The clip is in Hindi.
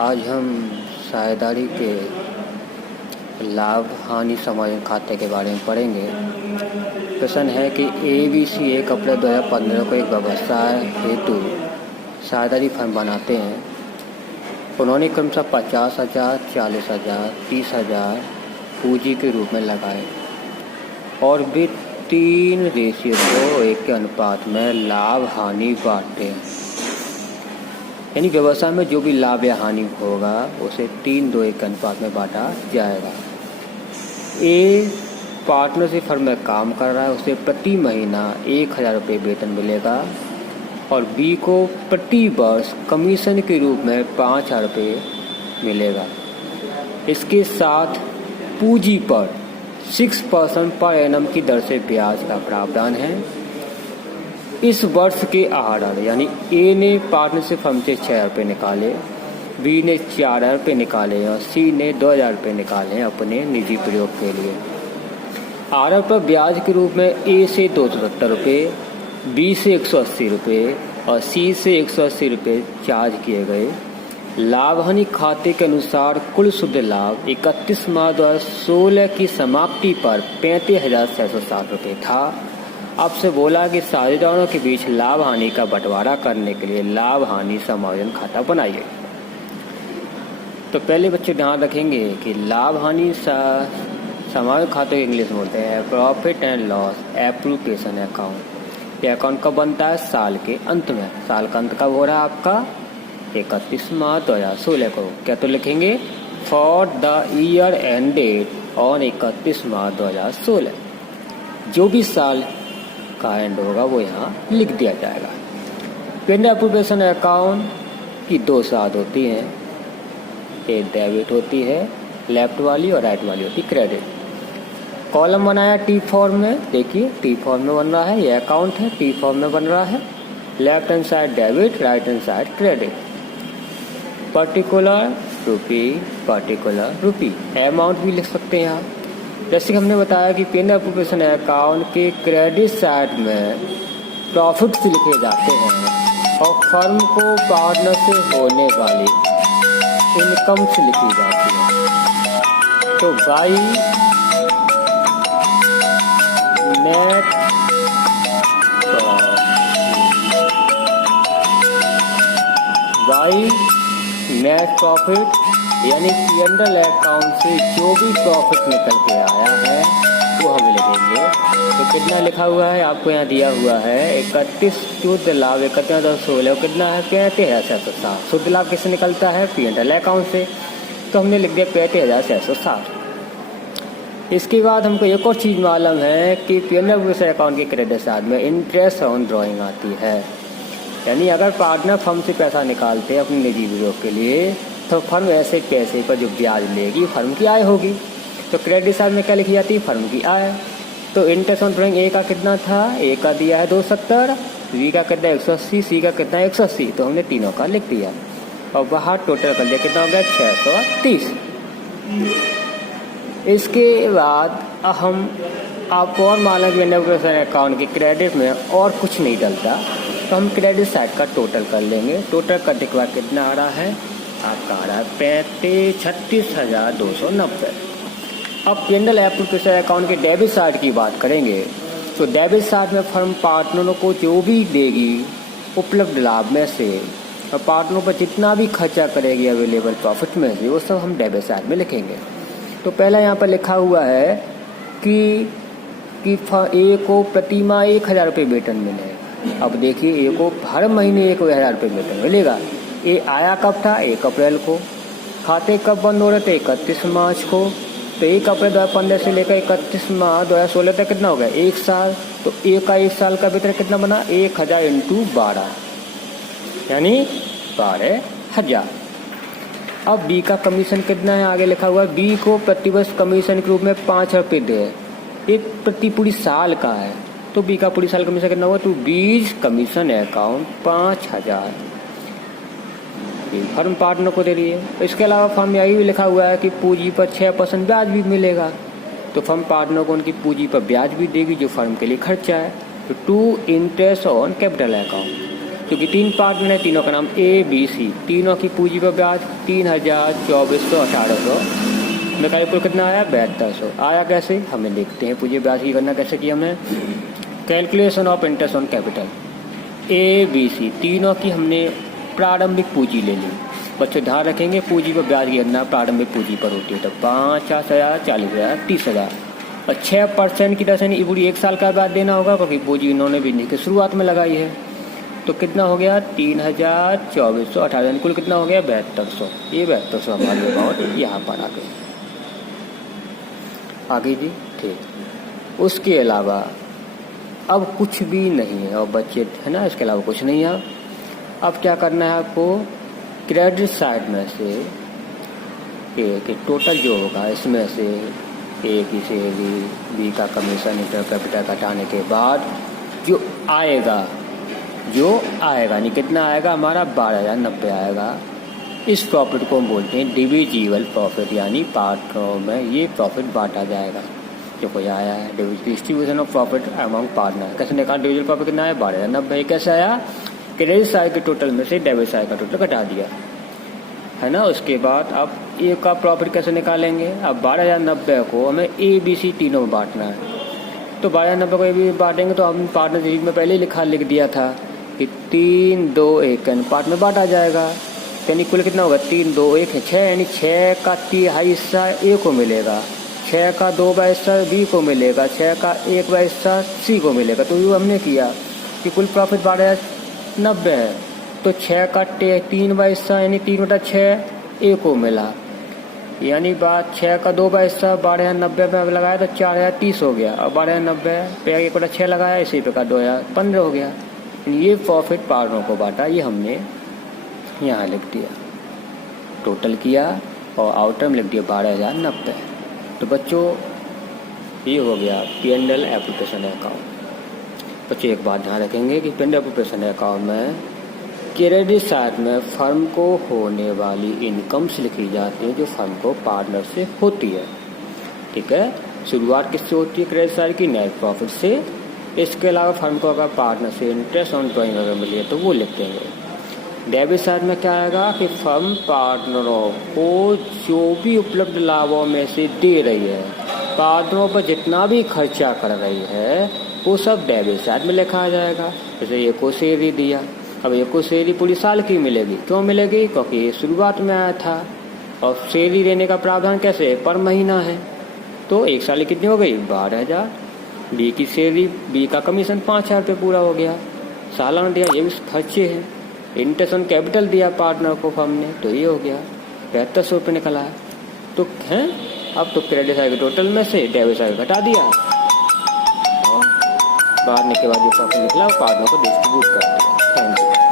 आज हम साझेदारी के लाभ हानि समायोजन खाते के बारे में पढ़ेंगे। प्रश्न है कि ABC 1 अप्रैल 2015 को एक व्यवसाय हेतु साझेदारी फर्म बनाते हैं। उन्होंने क्रमशः 50,000, 40,000, 30,000 पूंजी के रूप में लगाए और वे 3:1 के अनुपात में लाभ हानि बांटते हैं। यानी व्यवसाय में जो भी लाभ या हानि होगा उसे 3:1 के अनुपात में बांटा जाएगा। ए पार्टनरशिप फर्म में काम कर रहा है, उसे प्रति महीना 1,000 रुपये वेतन मिलेगा और बी को प्रति वर्ष कमीशन के रूप में 5,000 रुपये मिलेगा। इसके साथ पूंजी पर 6% पर एनम की दर से ब्याज का प्रावधान है। इस वर्ष के आधार यानी ए ने पार्टनरशिप फर्म से 6,000 रुपये निकाले, बी ने 4,000 रुपये निकाले और सी ने 2,000 रुपये निकाले अपने निजी प्रयोग के लिए। आधार पर ब्याज के रूप में ए से 270 रुपये, बी से 180 रुपये और सी से 180 रुपये चार्ज किए गए। लाभ हानि खाते के अनुसार कुल शुद्ध लाभ 31 मार्च 2016 की समाप्ति पर 35,660 रुपये था। आपसे बोला कि साझेदारों के बीच लाभ हानि का बंटवारा करने के लिए लाभ हानि समायोजन खाता बनाइए। तो पहले बच्चे ध्यान रखेंगे कि लाभ हानि समायोजन खाते को इंग्लिश में बोलते हैं प्रॉफिट एंड लॉस एप्रूवेशन अकाउंट। यह अकाउंट कब बनता है? साल के अंत में। साल का अंत कब हो रहा है आपका? 31 मार्च 2016 को। क्या तो लिखेंगे for the year ended on 31 मार्च 2016। जो भी साल का एंड होगा वो यहाँ लिख दिया जाएगा। पेंड एप्रूवेशन अकाउंट की 2 साइड होती हैं, एक डेबिट होती है लेफ्ट वाली और राइट वाली होती क्रेडिट। कॉलम बनाया टी फॉर्म में, देखिए टी फॉर्म में बन रहा है, ये अकाउंट है टी फॉर्म में बन रहा है। Left hand side debit, right hand side credit. Particular rupee amount भी लिख सकते हैं यहाँ। जैसे कि हमने बताया कि पेंड एप्रूवेशन अकाउंट के क्रेडिट साइड में प्रॉफिट्स लिखे जाते हैं और फर्म को पार्टनर से होने वाली इनकम्स लिखी जाती है। तो बाई नेट प्रॉफिट यानी P&L अकाउंट से जो भी प्रॉफिट निकल के आया है वो हम लिखेंगे। तो कितना लिखा हुआ है आपको यहाँ दिया हुआ है 31 शुद्ध लाभ 31,16 कितना है 35,660। शुद्ध लाभ किससे निकलता है? P&L अकाउंट से। तो हमने लिख दिया 35,660। इसके बाद हमको एक और चीज़ मालूम है कि P&L अकाउंट के क्रेडिट साइड में इंटरेस्ट ऑन ड्रॉइंग आती है। यानी अगर पार्टनर फर्म से पैसा निकालते हैं अपने निजी उपयोग के लिए तो फर्म ऐसे पैसे पर जो ब्याज लेगी फर्म की आय होगी। तो क्रेडिट साइड में क्या लिखी जाती है? फर्म की आय। तो इंटरेस्ट ऑन ड्रॉइंग ए का कितना था? ए का दिया है 270, बी का कितना है 180, सी का कितना है 180। तो हमने तीनों का लिख दिया और बाहर टोटल कर दिया कितना हो गया 630। इसके बाद हम आप और माना कि अकाउंट के क्रेडिट में और कुछ नहीं डलता तो हम क्रेडिट साइड का टोटल कर लेंगे। टोटल करने के बाद कितना आ रहा है आपका? आ रहा है 36,290। अब P&L एप्रूवेशन अकाउंट के डेबिट साइड की बात करेंगे तो डेबिट साइड में फर्म पार्टनरों को जो भी देगी उपलब्ध लाभ में से और पार्टनरों पर जितना भी खर्चा करेगी अवेलेबल प्रॉफिट में से वो सब हम डेबिट साइड में लिखेंगे। तो पहला यहाँ पर लिखा हुआ है कि ए को प्रति माह 1,000 रुपये वेतन मिलेगा। अब देखिए ए को हर महीने 1,000 रुपये वेतन मिलेगा। ये आया कब था? 1 अप्रैल को। खाते कब बंद हो रहे थे? 31 मार्च को। तो 1 अप्रैल 2015 से लेकर 31 मार्च 2016 तक कितना हो गया? 1 साल। तो ए का 1 साल का वेतन कितना बना? 1,000 × 12 यानी 12,000। अब बी का कमीशन कितना है आगे लिखा हुआ है? बी को प्रतिवर्ष कमीशन के रूप में 5,000 रुपये दे। ये प्रति पूरी साल का है तो बी का पूरी साल कमीशन कितना हुआ? तो बीज कमीशन अकाउंट 5,000 फर्म पार्टनर को दे रही है। इसके अलावा फर्म यही भी लिखा हुआ है कि पूंजी पर 6% ब्याज भी मिलेगा। तो फर्म पार्टनर को उनकी पूंजी पर ब्याज भी देगी जो फर्म के लिए खर्चा है। तो to interest on capital account क्योंकि 3 पार्टनर है, तीनों का नाम ए बी सी, तीनों की पूंजी पर ब्याज 3,2400 में कैलकुलेट कितना आया 7200 आया। कैसे हमें देखते हैं पूंजी ब्याज की गणना कैसे की हमने। Calculation of interest on capital, A B C तीनों की हमने प्रारंभिक पूंजी ले ली। बच्चे ध्यान रखेंगे पूंजी पर ब्याज की गणना प्रारंभिक पूंजी पर होती है। तो 50,000, 40,000, 30,000 और 6% की दर से नहीं पूरी 1 साल का ब्याज देना होगा, क्योंकि पूंजी इन्होंने बिजनेस की शुरुआत में लगाई है। तो कितना हो गया 3,2418, कुल कितना हो गया 7200। ये 7200 हमारी अमाउंट यहाँ पर आ गई। आगे जी ठीक। उसके अलावा अब कुछ भी नहीं है और बच्चे है ना, इसके अलावा कुछ नहीं है। अब क्या करना है आपको, क्रेडिट साइड में से कि टोटल जो होगा इसमें से ए की सैलरी, बी का कमीशन, इंटर कैपिटल घटाने के बाद जो आएगा यानी कितना आएगा हमारा 12,090 आएगा। इस प्रॉफिट को हम बोलते हैं डिविजिबल प्रॉफिट, यानी पार्टनरों में ये प्रॉफिट बांटा जाएगा। जो कोई आया है distribution of profit among partner, कैसे निकाल डिविजिबल प्रॉफिट कितना है 12,090। कैसे आया, क्रेडिट साइड के टोटल में से डेबिट साइड का टोटल घटा दिया है ना। उसके बाद अब ए का प्रॉफिट कैसे निकालेंगे, अब 12,090 को हमें ए बी सी तीनों में बांटना है। तो 12,090 को ए बी बांटेंगे तो हम पार्टनर सीरीज में पहले लिख दिया था कि 3-2-1 अनुपात में बांटा जाएगा। यानी कुल कितना होगा 3-2-1 है 6, यानी 6 का 3/2 हिस्सा ए को मिलेगा, 6 का 2/2 हिस्सा बी को मिलेगा, 6 का 1/2 हिस्सा सी को मिलेगा। तो ये हमने किया कि कुल प्रॉफिट 12,090 है, तो 6 का 3/2 हिस्सा यानी 3/6 ए को मिला, यानी 6 का 2/2 हिस्सा 12,090 में लगाया तो 4,030 हो गया। और 12,090 पे 1/6 लगाया, इसी प्रकार 2,015 हो गया। ये प्रॉफिट पार्टनरों को बांटा, ये हमने यहाँ लिख दिया, टोटल किया और आउटर में लिख दिया 12,090। तो बच्चों ये हो गया P&L एप्लीकेशन अकाउंट। बच्चों एक बात ध्यान रखेंगे कि P&L एप्लीकेशन अकाउंट में क्रेडिट साइड में फर्म को होने वाली इनकम्स लिखी जाती है जो फर्म को पार्टनर से होती है। ठीक है, शुरुआत किससे होती है क्रेडिट साइड की, नेट प्रॉफिट से। इसके अलावा फर्म को अगर पार्टनर से इंटरेस्ट ऑन ड्राइंग अगर मिली है तो वो लिख देंगे। डेबिट साइड में क्या आएगा कि फर्म पार्टनरों को जो भी उपलब्ध लाभों में से दे रही है, पार्टनरों पर जितना भी खर्चा कर रही है वो सब डेबिट साइड में लिखा जाएगा। जैसे एको सैलरी दिया, अब एको सैलरी पूरी साल की मिलेगी, क्यों मिलेगी, क्योंकि ये शुरुआत में आया था और सैलरी देने का प्रावधान कैसे पर महीना है। तो 1 साल कितनी हो गई 12,000। बी की सैलरी, बी का कमीशन 5,000 रुपये पूरा हो गया, सालाना दिया, ये भी खर्चे हैं। इंटरेस्ट ऑन कैपिटल दिया पार्टनर को फर्म ने, तो ये हो गया 7200 रुपये निकला है। तो हैं अब तो क्रेडिट साइड के टोटल में से डेबिट साइड घटा दिया और बाहर के बाद जो प्रॉफिट निकला वो पार्टनर को डिस्ट्रीब्यूट कर दिया। Thank you.